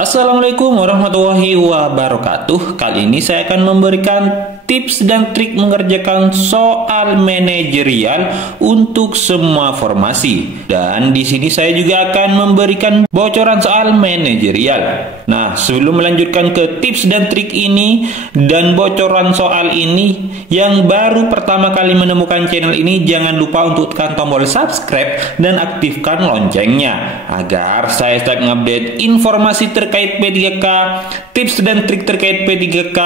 Assalamualaikum warahmatullahi wabarakatuh. Kali ini saya akan memberikan tips dan trik mengerjakan soal manajerial untuk semua formasi. Dan di sini saya juga akan memberikan bocoran soal manajerial. Nah, sebelum melanjutkan ke tips dan trik ini dan bocoran soal ini, yang baru pertama kali menemukan channel ini, jangan lupa untuk tekan tombol subscribe dan aktifkan loncengnya agar saya setiap mengupdate informasi terkait P3K, tips dan trik terkait P3K,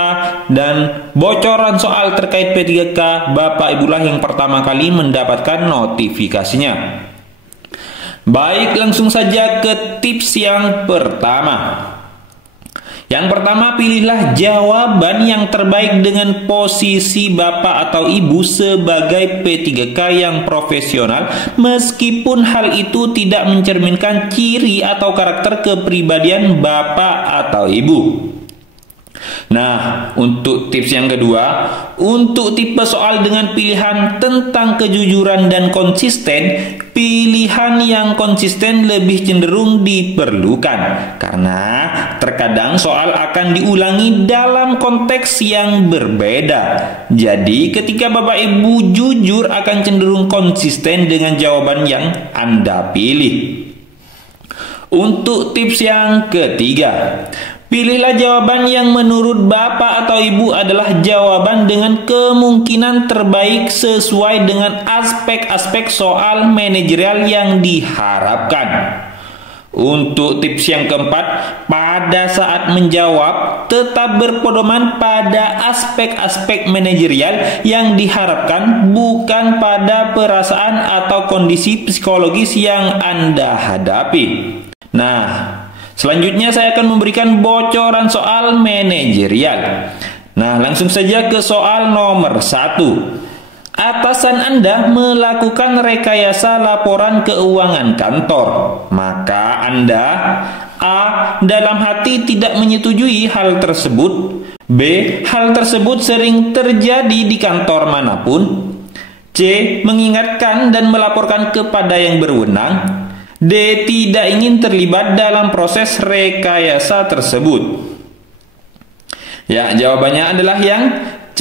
dan bocoran soal terkait P3K, Bapak Ibulah yang pertama kali mendapatkan notifikasinya. Baik, langsung saja ke tips yang pertama. Yang pertama, pilihlah jawaban yang terbaik dengan posisi Bapak atau Ibu sebagai P3K yang profesional, meskipun hal itu tidak mencerminkan ciri atau karakter kepribadian Bapak atau Ibu. Nah, untuk tips yang kedua, untuk tipe soal dengan pilihan tentang kejujuran dan konsisten, pilihan yang konsisten lebih cenderung diperlukan karena terkadang soal akan diulangi dalam konteks yang berbeda. Jadi, ketika Bapak Ibu jujur akan cenderung konsisten dengan jawaban yang Anda pilih. Untuk tips yang ketiga, pilihlah jawaban yang menurut Bapak atau Ibu adalah jawaban dengan kemungkinan terbaik sesuai dengan aspek-aspek soal manajerial yang diharapkan. Untuk tips yang keempat, pada saat menjawab, tetap berpedoman pada aspek-aspek manajerial yang diharapkan, bukan pada perasaan atau kondisi psikologis yang Anda hadapi. Nah, selanjutnya saya akan memberikan bocoran soal manajerial. Nah, langsung saja ke soal nomor 1. Atasan Anda melakukan rekayasa laporan keuangan kantor. Maka Anda A. dalam hati tidak menyetujui hal tersebut. B. hal tersebut sering terjadi di kantor manapun. C. mengingatkan dan melaporkan kepada yang berwenang. D. tidak ingin terlibat dalam proses rekayasa tersebut. Ya, jawabannya adalah yang C.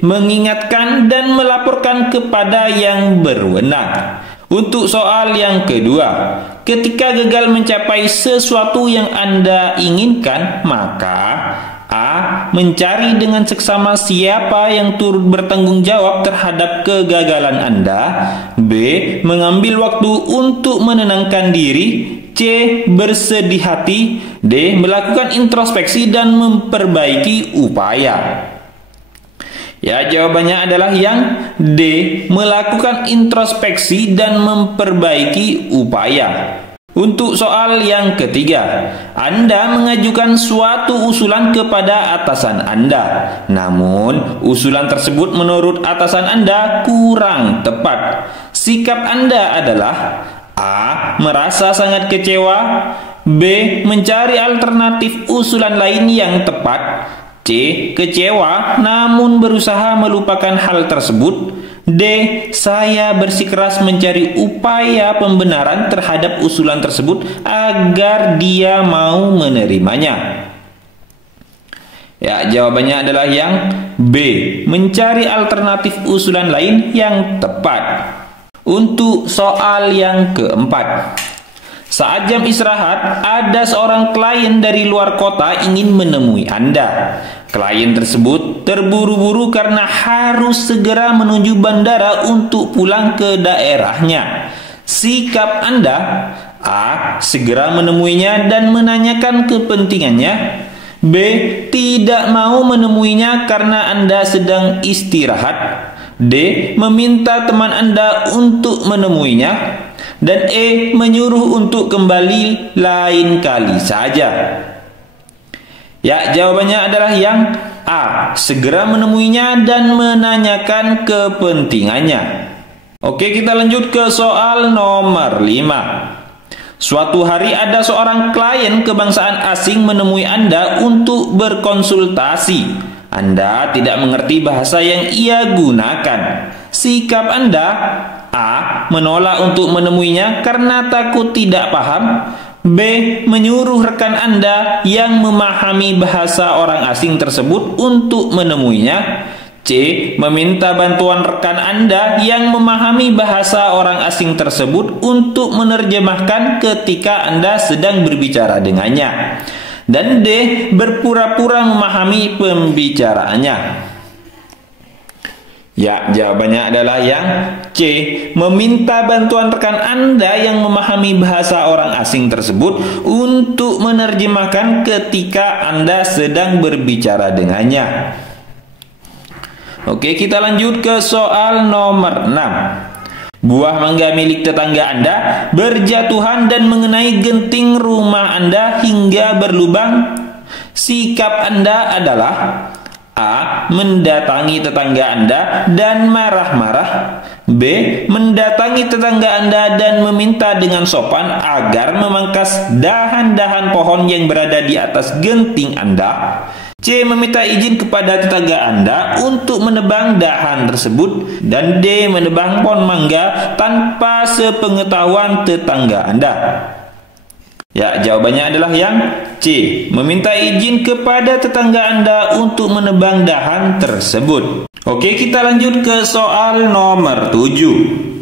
mengingatkan dan melaporkan kepada yang berwenang. Untuk soal yang kedua, ketika gagal mencapai sesuatu yang Anda inginkan, maka A. mencari dengan seksama siapa yang turut bertanggung jawab terhadap kegagalan Anda. B. mengambil waktu untuk menenangkan diri. C. bersedih hati. D. melakukan introspeksi dan memperbaiki upaya. Ya, jawabannya adalah yang D. melakukan introspeksi dan memperbaiki upaya. Untuk soal yang ketiga, Anda mengajukan suatu usulan kepada atasan Anda. Namun, usulan tersebut menurut atasan Anda kurang tepat. Sikap Anda adalah A. merasa sangat kecewa. B. mencari alternatif usulan lain yang tepat. C. kecewa namun berusaha melupakan hal tersebut. D. saya bersikeras mencari upaya pembenaran terhadap usulan tersebut agar dia mau menerimanya. Ya, jawabannya adalah yang B. mencari alternatif usulan lain yang tepat. Untuk soal yang keempat, saat jam istirahat, ada seorang klien dari luar kota ingin menemui Anda. Klien tersebut terburu-buru karena harus segera menuju bandara untuk pulang ke daerahnya. Sikap Anda: A. segera menemuinya dan menanyakan kepentingannya. B. tidak mau menemuinya karena Anda sedang istirahat. D. meminta teman Anda untuk menemuinya. Dan E. menyuruh untuk kembali lain kali saja. Ya, jawabannya adalah yang A. segera menemuinya dan menanyakan kepentingannya. Oke, kita lanjut ke soal nomor 5. Suatu hari ada seorang klien kebangsaan asing menemui Anda untuk berkonsultasi. Anda tidak mengerti bahasa yang ia gunakan. Sikap Anda: A. menolak untuk menemuinya karena takut tidak paham. B. Menyuruh rekan Anda yang memahami bahasa orang asing tersebut untuk menemuinya. C. Meminta bantuan rekan Anda yang memahami bahasa orang asing tersebut untuk menerjemahkan ketika Anda sedang berbicara dengannya. Dan D. Berpura-pura memahami pembicaraannya. Ya, jawabannya adalah yang C. Meminta bantuan rekan Anda yang memahami bahasa orang asing tersebut untuk menerjemahkan ketika Anda sedang berbicara dengannya. Oke, kita lanjut ke soal nomor 6. Buah mangga milik tetangga Anda berjatuhan dan mengenai genting rumah Anda hingga berlubang. Sikap Anda adalah A. Mendatangi tetangga Anda dan marah-marah. B. Mendatangi tetangga Anda dan meminta dengan sopan agar memangkas dahan-dahan pohon yang berada di atas genting Anda. C. Meminta izin kepada tetangga Anda untuk menebang dahan tersebut. Dan D. Menebang pohon mangga tanpa sepengetahuan tetangga Anda. Ya, jawabannya adalah yang C. Meminta izin kepada tetangga Anda untuk menebang dahan tersebut. Oke, kita lanjut ke soal nomor 7.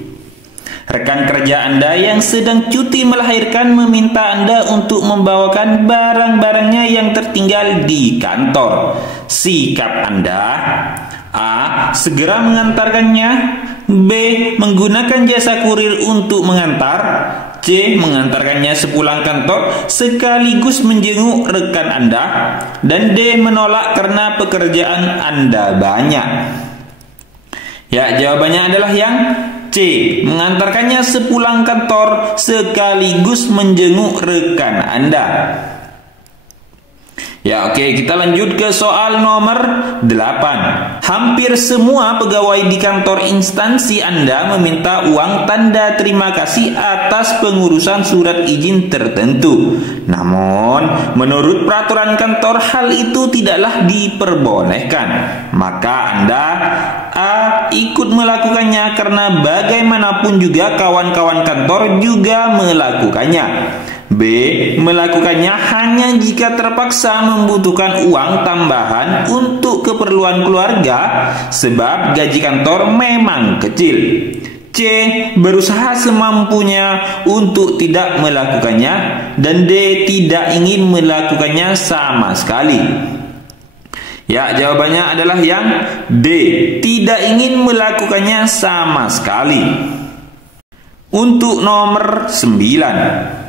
Rekan kerja Anda yang sedang cuti melahirkan meminta Anda untuk membawakan barang-barangnya yang tertinggal di kantor. Sikap Anda: A. Segera mengantarkannya. B. Menggunakan jasa kurir untuk mengantar. C. Mengantarkannya sepulang kantor sekaligus menjenguk rekan Anda. Dan D. Menolak karena pekerjaan Anda banyak. Ya, jawabannya adalah yang C. Mengantarkannya sepulang kantor sekaligus menjenguk rekan Anda. Ya, oke, kita lanjut ke soal nomor 8. Hampir semua pegawai di kantor instansi Anda meminta uang tanda terima kasih atas pengurusan surat izin tertentu. Namun, menurut peraturan kantor hal itu tidaklah diperbolehkan. Maka Anda A. Ikut melakukannya karena bagaimanapun juga kawan-kawan kantor juga melakukannya. B. Melakukannya hanya jika terpaksa membutuhkan uang tambahan untuk keperluan keluarga sebab gaji kantor memang kecil. C. Berusaha semampunya untuk tidak melakukannya. Dan D. Tidak ingin melakukannya sama sekali. Ya, jawabannya adalah yang D. Tidak ingin melakukannya sama sekali. Untuk nomor 9.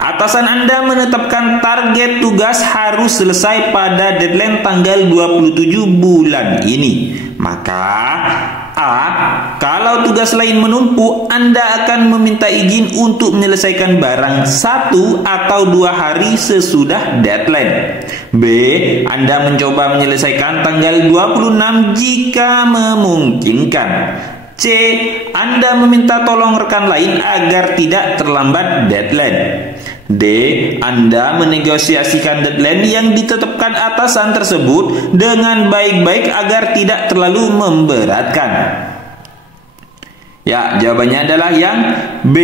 Atasan Anda menetapkan target tugas harus selesai pada deadline tanggal 27 bulan ini. Maka A. Kalau tugas lain menumpuk, Anda akan meminta izin untuk menyelesaikan barang 1 atau 2 hari sesudah deadline. B. Anda mencoba menyelesaikan tanggal 26 jika memungkinkan. C. Anda meminta tolong rekan lain agar tidak terlambat deadline. D. Anda menegosiasikan deadline yang ditetapkan atasan tersebut dengan baik-baik agar tidak terlalu memberatkan. Ya, jawabannya adalah yang B.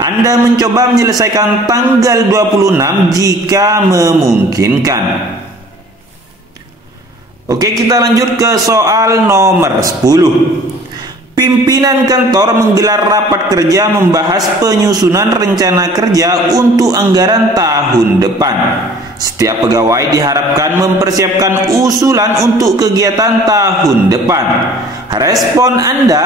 Anda mencoba menyelesaikan tanggal 26 jika memungkinkan. Oke, kita lanjut ke soal nomor 10. Pimpinan kantor menggelar rapat kerja membahas penyusunan rencana kerja untuk anggaran tahun depan. Setiap pegawai diharapkan mempersiapkan usulan untuk kegiatan tahun depan. Respon Anda: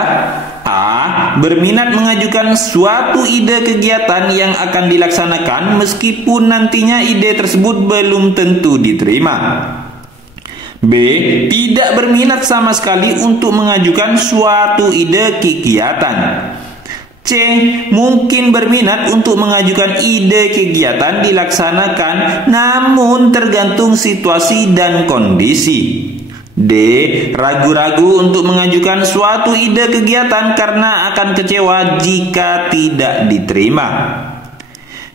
A. Berminat mengajukan suatu ide kegiatan yang akan dilaksanakan meskipun nantinya ide tersebut belum tentu diterima. B. Tidak berminat sama sekali untuk mengajukan suatu ide kegiatan. C. Mungkin berminat untuk mengajukan ide kegiatan dilaksanakan namun tergantung situasi dan kondisi. D. Ragu-ragu untuk mengajukan suatu ide kegiatan karena akan kecewa jika tidak diterima.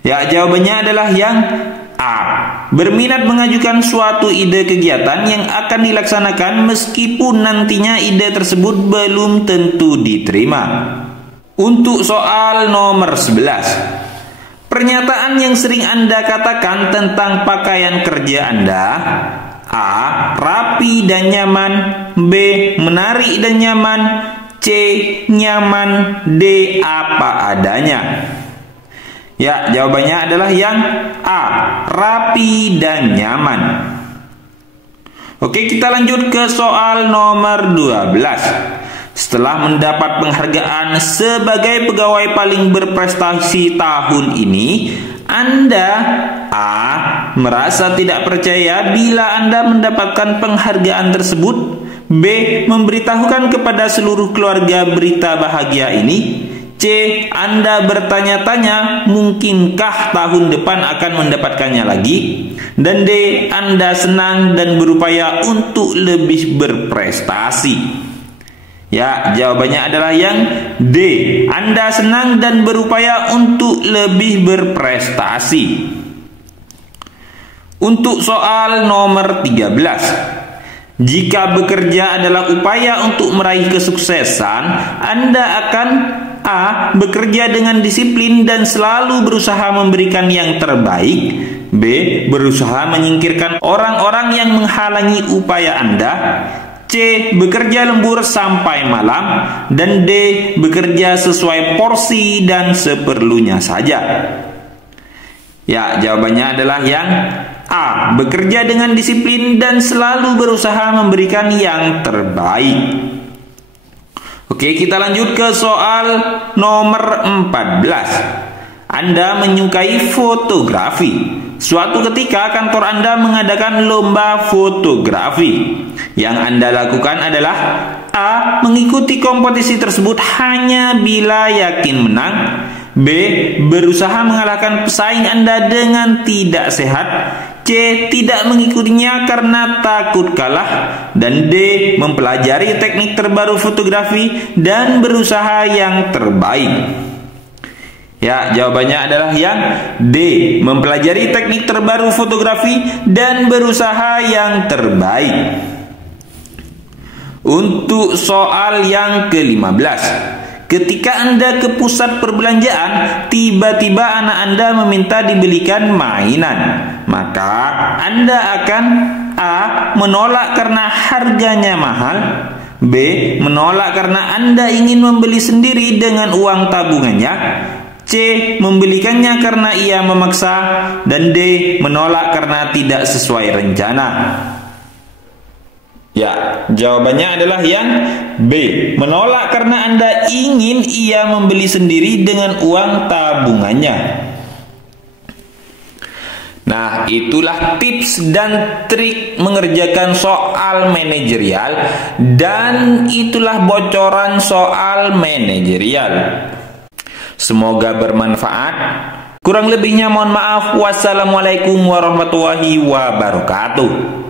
Ya, jawabannya adalah yang A. Berminat mengajukan suatu ide kegiatan yang akan dilaksanakan meskipun nantinya ide tersebut belum tentu diterima. Untuk soal nomor 11. Pernyataan yang sering Anda katakan tentang pakaian kerja Anda: A. Rapi dan nyaman, B. Menarik dan nyaman, C. Nyaman, D. Apa adanya. Ya, jawabannya adalah yang A. Rapi dan nyaman. Oke, kita lanjut ke soal nomor 12. Setelah mendapat penghargaan sebagai pegawai paling berprestasi tahun ini, Anda A. merasa tidak percaya bila Anda mendapatkan penghargaan tersebut, B. memberitahukan kepada seluruh keluarga berita bahagia ini, C. Anda bertanya-tanya mungkinkah tahun depan akan mendapatkannya lagi, dan D. Anda senang dan berupaya untuk lebih berprestasi. Ya, jawabannya adalah yang D. Anda senang dan berupaya untuk lebih berprestasi. Untuk soal nomor 13. Jika bekerja adalah upaya untuk meraih kesuksesan, Anda akan A. bekerja dengan disiplin dan selalu berusaha memberikan yang terbaik, B. berusaha menyingkirkan orang-orang yang menghalangi upaya Anda, C. bekerja lembur sampai malam, dan D. bekerja sesuai porsi dan seperlunya saja. Ya, jawabannya adalah yang A. bekerja dengan disiplin dan selalu berusaha memberikan yang terbaik. Oke, kita lanjut ke soal nomor 14. Anda menyukai fotografi. Suatu ketika kantor Anda mengadakan lomba fotografi. Yang Anda lakukan adalah A. mengikuti kompetisi tersebut hanya bila yakin menang, B. berusaha mengalahkan pesaing Anda dengan tidak sehat, C. tidak mengikutinya karena takut kalah, dan D. mempelajari teknik terbaru fotografi dan berusaha yang terbaik. Ya, jawabannya adalah yang D. mempelajari teknik terbaru fotografi dan berusaha yang terbaik. Untuk soal yang ke-15. Ketika Anda ke pusat perbelanjaan, tiba-tiba anak Anda meminta dibelikan mainan, maka Anda akan A. menolak karena harganya mahal, B. menolak karena Anda ingin membeli sendiri dengan uang tabungannya, C. membelikannya karena ia memaksa, dan D. menolak karena tidak sesuai rencana. Ya, jawabannya adalah yang B. menolak karena Anda ingin ia membeli sendiri dengan uang tabungannya. Nah, itulah tips dan trik mengerjakan soal manajerial, dan itulah bocoran soal manajerial. Semoga bermanfaat. Kurang lebihnya mohon maaf. Wassalamualaikum warahmatullahi wabarakatuh.